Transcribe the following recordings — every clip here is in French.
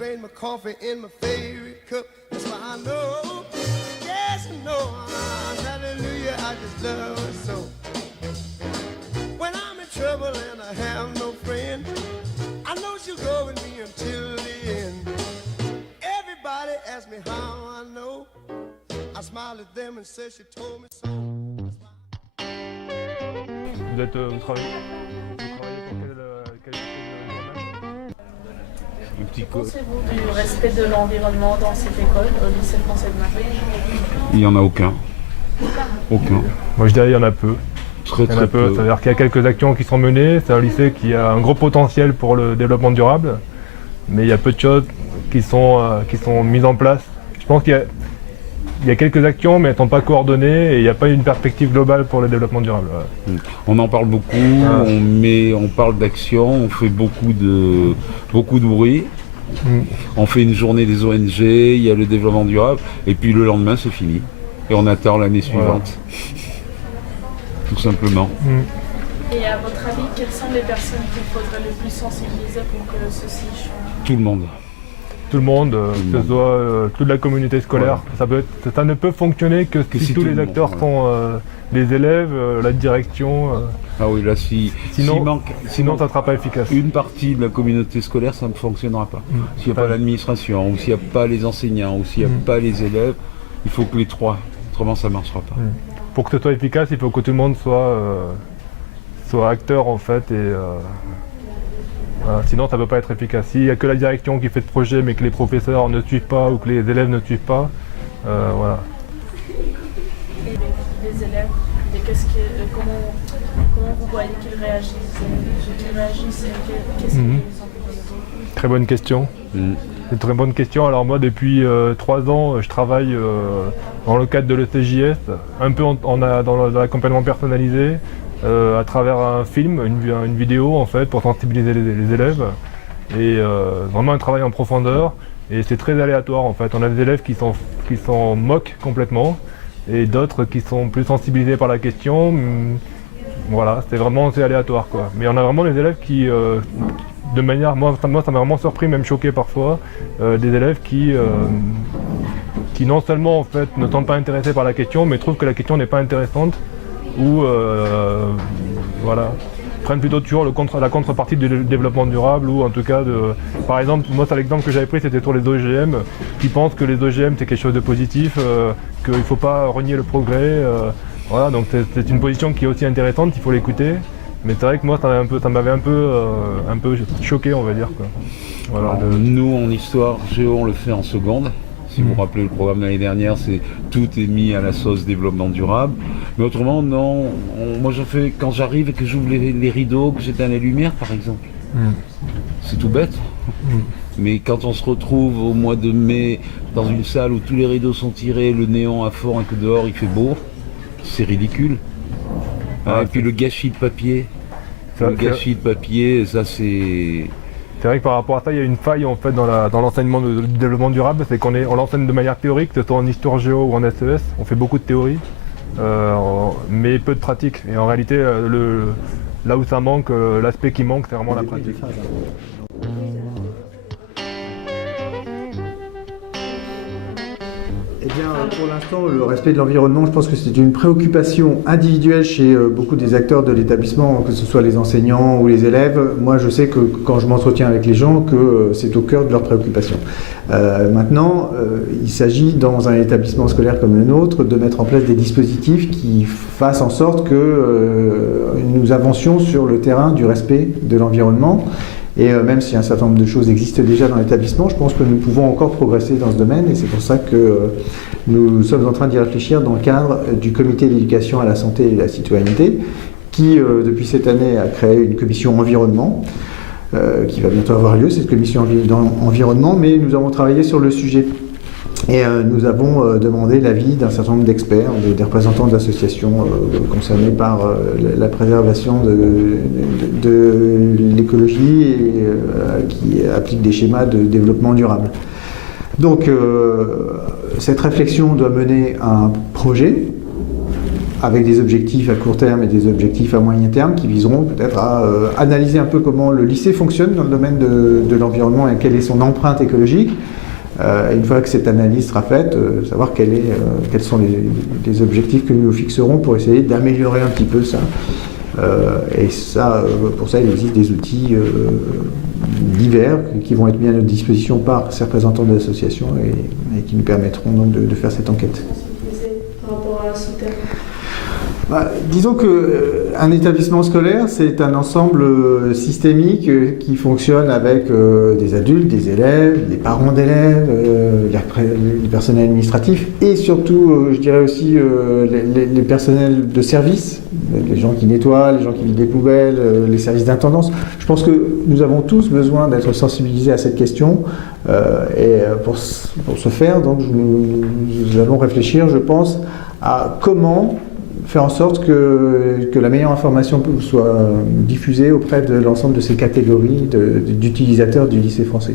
brings my coffee in my favorite cup. That's why I know, yes I know, hallelujah, I just love her so. When I'm in trouble and I have no friend, I know she'll go with me until the end. Everybody asks me how I know. I smile at them and say she told me so. Vous travaillez pour quel Que pensez-vous du respect de l'environnement dans cette école, au lycée français de Marseille? Il n'y en a aucun. Aucun. Moi je dirais il y en a peu. Très Il y en a peu. peu. C'est-à-dire qu'il y a quelques actions qui sont menées. C'est un lycée qui a un gros potentiel pour le développement durable, mais il y a peu de choses qui sont mises en place. Je pense qu'il y a quelques actions, mais elles ne sont pas coordonnées et il n'y a pas une perspective globale pour le développement durable. Voilà. On en parle beaucoup, on parle d'action, on fait beaucoup de bruit. On fait une journée des ONG, il y a le développement durable, et puis le lendemain c'est fini. Et on attend l'année suivante. Tout simplement. Et à votre avis, quelles sont les personnes qu'il faudrait le plus sensibiliser pour que ceci change? Tout le monde. Tout le monde, que ce soit toute la communauté scolaire. Ouais. Ça ne peut fonctionner que si tous les acteurs sont les élèves, la direction. Ah oui, là Sinon, ça ne sera pas efficace. Une partie de la communauté scolaire, ça ne fonctionnera pas. S'il n'y a pas l'administration, ou s'il n'y a pas les enseignants, ou s'il n'y a pas les élèves, il faut que les trois. Autrement, ça ne marchera pas. Pour que ce soit efficace, il faut que tout le monde soit acteur en fait. Voilà, sinon, ça ne peut pas être efficace. S'il n'y a que la direction qui fait le projet, mais que les professeurs ne suivent pas ou que les élèves ne suivent pas, voilà. Et les élèves, comment vous voyez qu'ils réagissent? Qu'est-ce qu'ils ont? Très bonne question. C'est une très bonne question. Alors moi, depuis 3 ans, je travaille dans le cadre de l'ECJS, un peu dans l'accompagnement personnalisé, à travers un film, une vidéo en fait, pour sensibiliser les élèves. Et vraiment un travail en profondeur. Et c'est très aléatoire en fait. On a des élèves qui s'en moquent complètement et d'autres qui sont plus sensibilisés par la question. Voilà, c'est aléatoire quoi. Mais on a vraiment des élèves qui, de manière, moi ça m'a vraiment surpris, même choqué parfois, des élèves qui non seulement en fait ne sont pas intéressés par la question, mais trouvent que la question n'est pas intéressante ou voilà, prennent plutôt toujours la contrepartie du développement durable ou en tout cas par exemple, moi c'est l'exemple que j'avais pris, c'était sur les OGM, qui pensent que les OGM c'est quelque chose de positif, qu'il ne faut pas renier le progrès. Voilà, donc c'est une position qui est aussi intéressante, il faut l'écouter. Mais c'est vrai que moi ça m'avait un peu choqué, on va dire quoi. Voilà, nous en histoire géo on le fait en seconde. Si vous vous rappelez le programme de l'année dernière, tout est mis à la sauce développement durable. Mais autrement, non. Moi, j'en fais quand j'arrive et que j'ouvre les rideaux, que j'éteins les lumières, par exemple. C'est tout bête. Mais quand on se retrouve au mois de mai dans une salle où tous les rideaux sont tirés, le néon à fond et que dehors il fait beau, c'est ridicule. Et puis le gâchis de papier. Ça c'est... C'est vrai que par rapport à ça, il y a une faille en fait dans l'enseignement du développement durable, c'est qu'on l'enseigne de manière théorique, que ce soit en histoire géo ou en SES, on fait beaucoup de théorie, mais peu de pratique. Et en réalité, là où ça manque, l'aspect qui manque, c'est vraiment la pratique. Eh bien, pour l'instant, le respect de l'environnement, je pense que c'est une préoccupation individuelle chez beaucoup des acteurs de l'établissement, que ce soit les enseignants ou les élèves. Moi, je sais que quand je m'entretiens avec les gens, que c'est au cœur de leurs préoccupations. Maintenant, il s'agit, dans un établissement scolaire comme le nôtre, de mettre en place des dispositifs qui fassent en sorte que nous avancions sur le terrain du respect de l'environnement. Et même si un certain nombre de choses existent déjà dans l'établissement, je pense que nous pouvons encore progresser dans ce domaine et c'est pour ça que nous sommes en train d'y réfléchir dans le cadre du comité d'éducation à la santé et à la citoyenneté qui, depuis cette année, a créé une commission environnement qui va bientôt avoir lieu, cette commission environnement, mais nous avons travaillé sur le sujet. Et nous avons demandé l'avis d'un certain nombre d'experts, des représentants d'associations concernées par la préservation de l'écologie et qui appliquent des schémas de développement durable. Donc cette réflexion doit mener à un projet avec des objectifs à court terme et des objectifs à moyen terme qui viseront peut-être à analyser un peu comment le lycée fonctionne dans le domaine de l'environnement et quelle est son empreinte écologique. Une fois que cette analyse sera faite, savoir quels sont les objectifs que nous nous fixerons pour essayer d'améliorer un petit peu ça. Et ça, pour ça, il existe des outils divers qui vont être mis à notre disposition par ces représentants de l'association et qui nous permettront donc de faire cette enquête. Par rapport à ce terme. Disons qu'un établissement scolaire, c'est un ensemble systémique qui fonctionne avec des adultes, des élèves, des parents d'élèves, les personnels administratifs et surtout, je dirais aussi, les personnels de service, les gens qui nettoient, les gens qui vident les poubelles, les services d'intendance. Je pense que nous avons tous besoin d'être sensibilisés à cette question et pour ce faire, donc, nous allons réfléchir, je pense, à comment faire en sorte que la meilleure information soit diffusée auprès de l'ensemble de ces catégories d'utilisateurs du lycée français.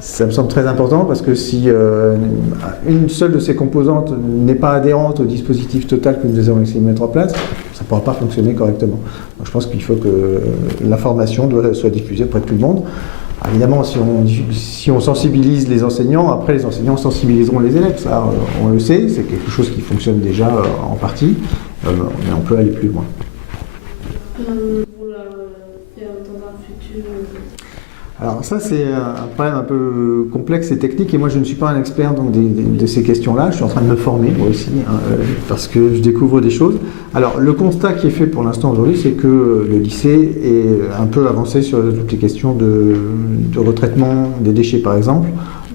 Ça me semble très important parce que si une seule de ces composantes n'est pas adhérente au dispositif total que nous avons essayé de mettre en place, ça ne pourra pas fonctionner correctement. Donc je pense qu'il faut que l'information soit diffusée auprès de tout le monde. Évidemment, si on sensibilise les enseignants, après les enseignants sensibiliseront les élèves. Ça, on le sait, c'est quelque chose qui fonctionne déjà en partie, mais on peut aller plus loin. Pour la faire dans un futur. Alors ça, c'est un problème un peu complexe et technique, et moi je ne suis pas un expert donc, de ces questions-là. Je suis en train de me former moi aussi, parce que je découvre des choses. Alors le constat qui est fait pour l'instant aujourd'hui, c'est que le lycée est un peu avancé sur toutes les questions de retraitement des déchets par exemple,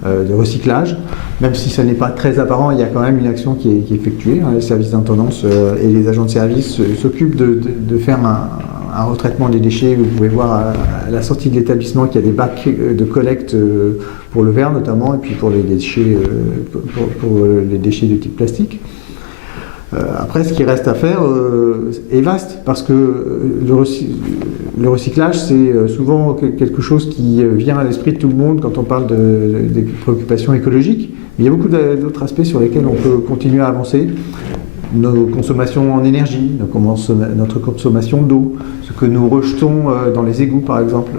de recyclage. Même si ça n'est pas très apparent, il y a quand même une action qui est effectuée. Les services d'intendance et les agents de service s'occupent de faire un retraitement des déchets. Vous pouvez voir à la sortie de l'établissement qu'il y a des bacs de collecte pour le verre notamment, et puis pour les déchets, pour les déchets de type plastique. Après, ce qui reste à faire est vaste, parce que le recyclage, c'est souvent quelque chose qui vient à l'esprit de tout le monde quand on parle des préoccupations écologiques. Mais il y a beaucoup d'autres aspects sur lesquels on peut continuer à avancer. Nos consommations en énergie, notre consommation d'eau, ce que nous rejetons dans les égouts par exemple,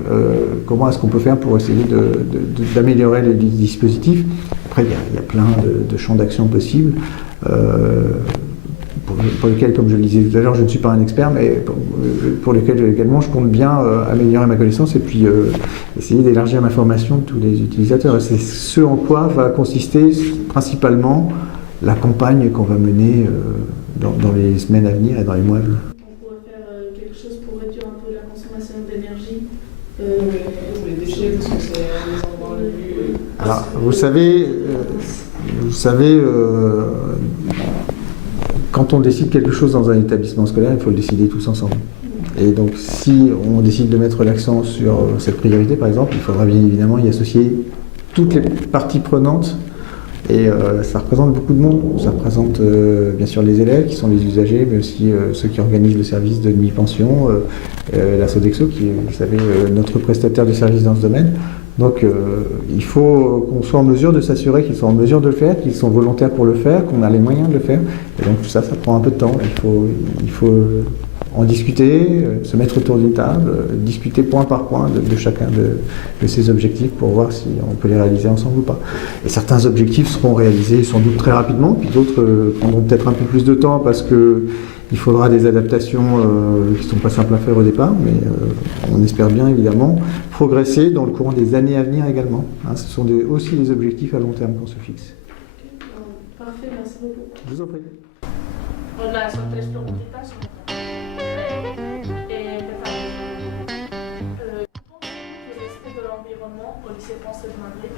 comment est-ce qu'on peut faire pour essayer d'améliorer les dispositifs. Après, il y a plein de champs d'action possibles. Pour lesquels, comme je le disais tout à l'heure, je ne suis pas un expert, mais pour lesquels également je compte bien améliorer ma connaissance et puis essayer d'élargir ma formation de tous les utilisateurs. Et c'est ce en quoi va consister principalement la campagne qu'on va mener dans les semaines à venir et dans les mois à venir. On pourrait faire quelque chose pour réduire un peu la consommation d'énergie. Les déchets, parce que c'est les endroits les plus... Alors, vous savez, quand on décide quelque chose dans un établissement scolaire, il faut le décider tous ensemble. Et donc, si on décide de mettre l'accent sur cette priorité, par exemple, il faudra bien évidemment y associer toutes les parties prenantes. Et ça représente beaucoup de monde. Ça représente bien sûr les élèves qui sont les usagers, mais aussi ceux qui organisent le service de demi-pension, la Sodexo qui est, vous savez, notre prestataire de services dans ce domaine. Donc il faut qu'on soit en mesure de s'assurer qu'ils sont en mesure de le faire, qu'ils sont volontaires pour le faire, qu'on a les moyens de le faire. Et donc tout ça, ça prend un peu de temps. Il faut en discuter, se mettre autour d'une table, discuter point par point de chacun de ces objectifs pour voir si on peut les réaliser ensemble ou pas. Et certains objectifs seront réalisés sans doute très rapidement, puis d'autres prendront peut-être un peu plus de temps parce qu'il faudra des adaptations qui ne sont pas simples à faire au départ, mais on espère bien évidemment progresser dans le courant des années à venir également. Ce sont aussi des objectifs à long terme qu'on se fixe. Parfait, merci beaucoup. Je vous en prie. Hola, son tres preguntitas. De l'environnement au lycée français de Madrid.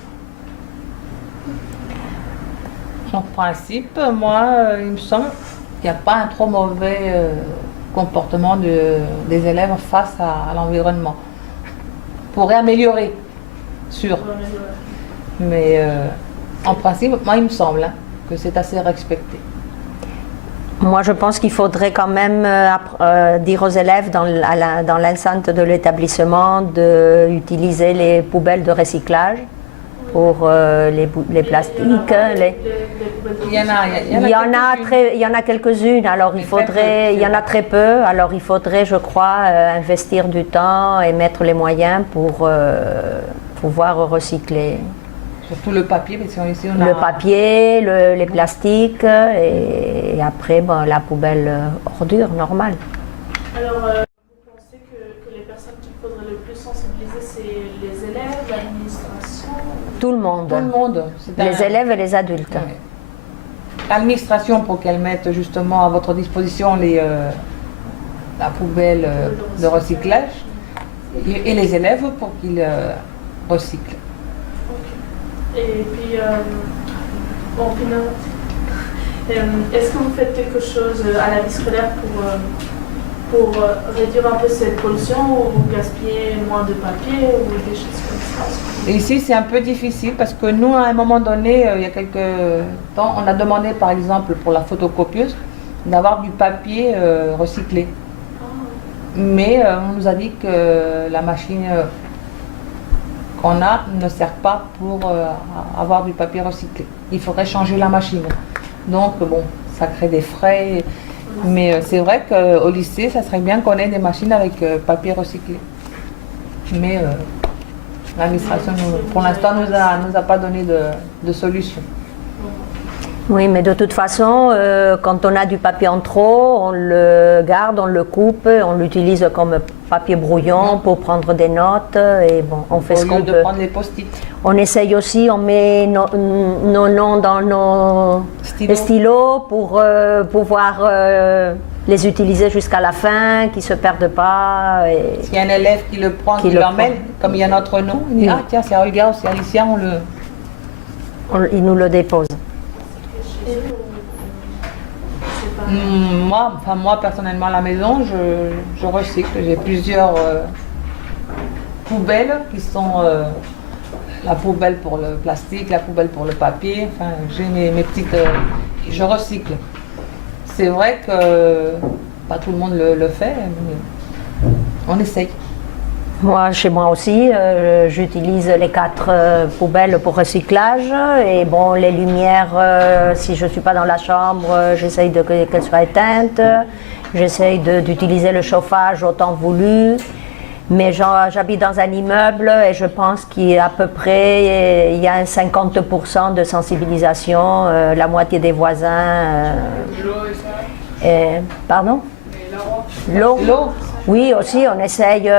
En principe, moi, il me semble qu'il n'y a pas un trop mauvais comportement des élèves face à l'environnement. Pourrait améliorer, sûr. Mais en principe, moi, il me semble que c'est assez respecté. Moi, je pense qu'il faudrait quand même dire aux élèves dans l'enceinte de l'établissement d'utiliser les poubelles de recyclage pour les plastiques. Il y en a, Il y en a quelques-unes, alors il y en a très peu, alors il faudrait, je crois, investir du temps et mettre les moyens pour pouvoir recycler. Surtout le papier, parce qu'ici on a... Le papier, les plastiques et après la poubelle ordure normale. Alors, vous pensez que les personnes qu'il faudrait le plus sensibiliser, c'est les élèves, l'administration? Tout le monde. Tout le monde. Les élèves et les adultes. Ouais. L'administration pour qu'elle mette justement à votre disposition la poubelle de recyclage et les élèves pour qu'ils recyclent. Et puis, bon, finalement, est-ce que vous faites quelque chose à la vie scolaire pour réduire un peu cette pollution ou gaspiller moins de papier ou des choses comme ça? Et ici, c'est un peu difficile parce que nous, à un moment donné, il y a quelques temps, on a demandé par exemple pour la photocopieuse d'avoir du papier recyclé. Mais on nous a dit que la machine qu'on a ne sert pas pour avoir du papier recyclé. Il faudrait changer la machine. Donc bon, ça crée des frais. Mais c'est vrai qu'au lycée, ça serait bien qu'on ait des machines avec papier recyclé. Mais l'administration, pour l'instant, nous a pas donné de solution. Oui, mais de toute façon, quand on a du papier en trop, on le garde, on le coupe, on l'utilise comme papier brouillon pour prendre des notes et bon, on fait ce qu'on peut. Au lieu de prendre les post-it. On essaye aussi, on met nos noms dans nos stylos pour pouvoir les utiliser jusqu'à la fin, qu'ils ne se perdent pas. S'il y a un élève qui le prend, qui l'emmène, comme il y a notre nom, il dit ah tiens, c'est Olga ou c'est Alicia, il nous le dépose. Moi personnellement à la maison, je recycle. J'ai plusieurs poubelles qui sont la poubelle pour le plastique, la poubelle pour le papier. Enfin, j'ai mes petites. Je recycle. C'est vrai que pas tout le monde le fait, mais on essaye. Moi, chez moi aussi, j'utilise les 4 poubelles pour recyclage et bon, les lumières, si je ne suis pas dans la chambre, j'essaye qu'elles soient éteintes. J'essaye d'utiliser le chauffage autant voulu. Mais j'habite dans un immeuble et je pense qu'il y a à peu près il y a un 50% de sensibilisation, la moitié des voisins. Pardon ? L'eau. Oui, aussi, on essaye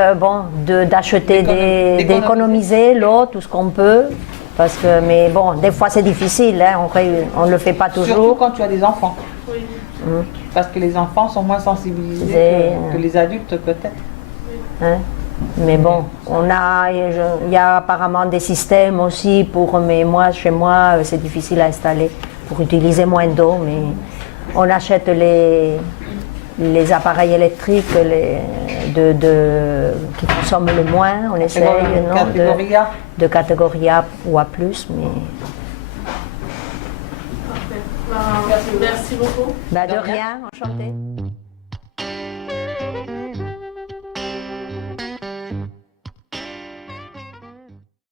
d'acheter, d'économiser l'eau, tout ce qu'on peut. Mais bon, des fois c'est difficile, hein, on ne le fait pas toujours. Surtout quand tu as des enfants. Oui. Parce que les enfants sont moins sensibilisés que les adultes peut-être. Hein? Mais bon, il y a apparemment des systèmes aussi mais moi, chez moi, c'est difficile à installer pour utiliser moins d'eau, mais on achète les appareils électriques qui consomment le moins, on essaye de catégorie A ou A+, mais... Parfait. Merci beaucoup. De rien, enchantée.